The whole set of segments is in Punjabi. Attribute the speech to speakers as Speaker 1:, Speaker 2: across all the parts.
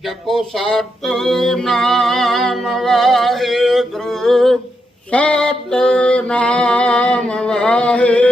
Speaker 1: ਜਪੋ ਸਤ ਨਾਮ ਵਾਹਿਗੁਰੂ ਸਤ ਨਾਮ ਵਾਹਿਗੁਰੂ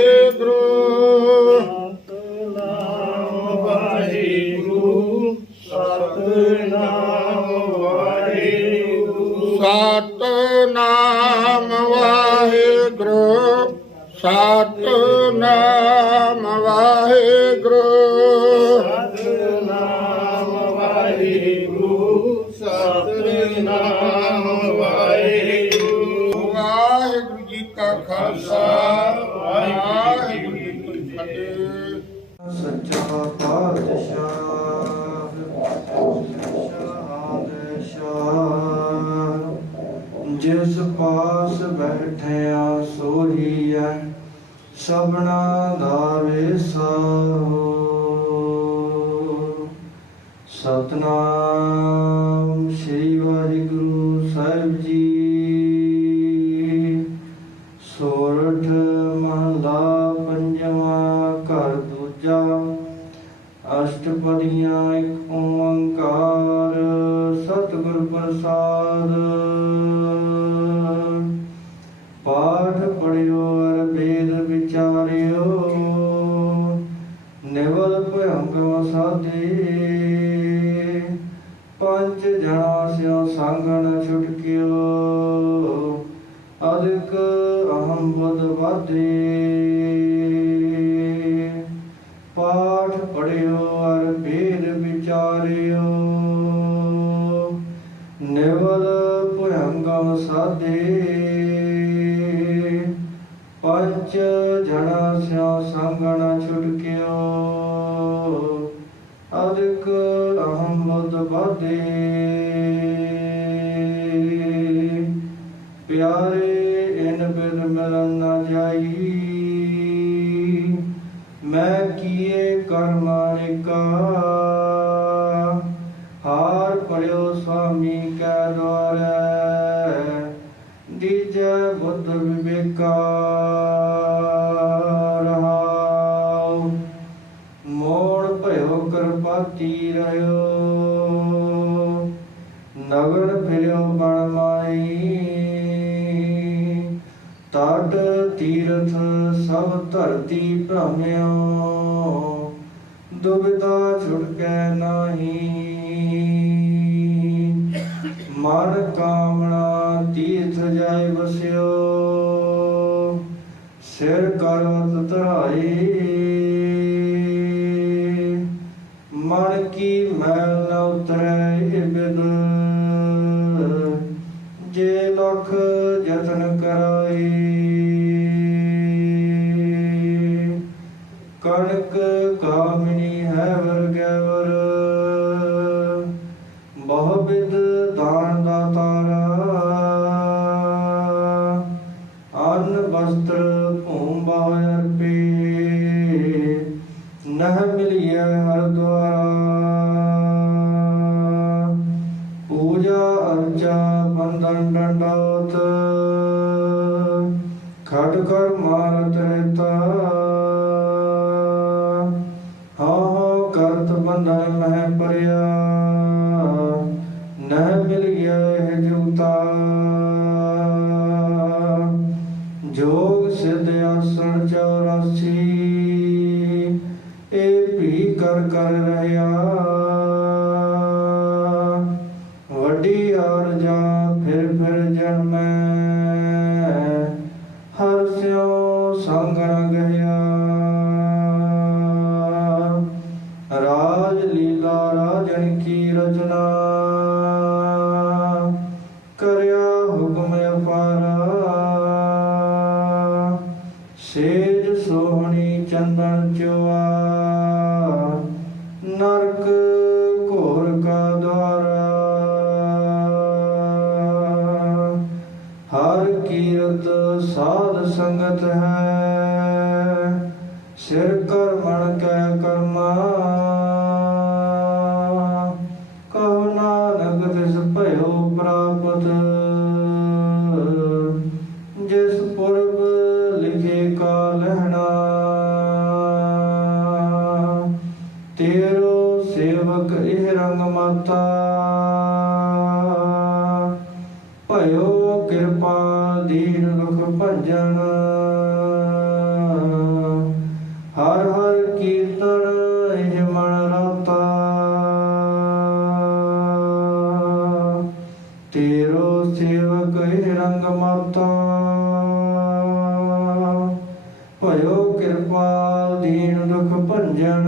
Speaker 2: ਸੱਚਾ ਪਾਤਸ਼ਾਹ ਜਿਸ ਪਾਸ ਬੈਠਿਆ ਸੋਹੀਐ, ਸਭਨਾ ਦਾ ਵੇਸਾਹੋ ਸਤਨਾਮ ਸ੍ਰੀ ਵਾਹਿਗੁਰੂ ਸਾਹਿਬ ਜੀ। ਸੋਰਠ ਮਹਲਾ ਅਸ਼ਟਪਦੀਆਂ ਇੱਕ ਓੰਕਾਰ ਸਤਿਗੁਰ ਪ੍ਰਸਾਦ। ਪਾਠ ਪੜਿਓ ਅਰ ਵੇਦ ਵਿਚਾਰਿਓ, ਨਿਵਲ ਭਯੰਗ ਸਾਧੇ। ਪੰਜ ਜਣਾ ਸਿਓ ਸੰਗ ਛੁਟਕਿਓ ਅਦਿਕ ਅਹੰ ਬੁੱਧ ਵਾਦੇ ਸਾਧੇ ਪੰਜ ਜਣਾ ਸਿਓ ਸੰਗ ਨ ਛੁਟਕਿਓ ਅਦਿਕ ਅਹੰ ਬੁੱਧ ਪਿਆਰੇ, ਇਨ ਬਿਨ ਮਿਲਨ ਨਾ ਜਾਈ। ਮੈਂ ਕੀਏ ਕਰਮਾਨਿਕਾ ਹਾਰ ਪੜਿਓ ਸੁਆਮੀ ਕੈ ਦੁਆਰੈ। ਬੁੱਧ ਵਿਵੇਕਾ ਰਹਾਉ ਮੋੜ ਭਇਓ ਕਰਪਾਤੀ ਰਹਿਓ ਨਗਰ ਫਿਰਿਓ ਬਣ ਮਾਈ ਤਟ ਤੀਰਥ ਸਭ ਧਰਤੀ ਭ੍ਰਮਿਓ ਦੁਬਿਧਾ ਛੁਟਕੈ ਨਾਹੀ ਮਨ ਕਾਮਣਾ ਤੀਰਥ ਜਾਇ ਕਰਤ ਬੰਧਨ ਮਹਿ ਪਰਿਆ, ਨਹਿ ਮਿਲ ਗਿਆ ਹੈ ਜੁਗਤਾ। ਜੋਗ ਸਿਧ ਆਸਣ 84 ਇਹ ਭੀ ਕਰ ਕਰ ਰਹਾ ਚੰਦਨ ਚੁਆ ਨਰਕ ਘੋਰ ਕਾ ਦਵਾਰਾ ਹਰ ਕੀਰਤ ਸਾਧ ਸੰਗਤ ਹੈ, ਸਿਰ ਕਰਮਣ ਕੈ ਕਰਮਾ। ਕਹੋ ਨਾਨਕ ਤਿਸ ਭਇਓ ਪ੍ਰਾਪਤ, ਜਿਸ ਪੁਰਬ ਲਿਖੇ ਕਾ ਲਹਿਣਾ ਭੰਜਨ। ਹਰ ਹਰ ਕੀਰਤਨ ਇਹ ਮਨ ਰਤਾ। ਤੇਰੋ ਸੇਵਕ ਇਹ ਰੰਗ ਮਾਤਾ। ਭਇਓ ਕਿਰਪਾ ਦੀਨ ਦੁਖ ਭੰਜਨ।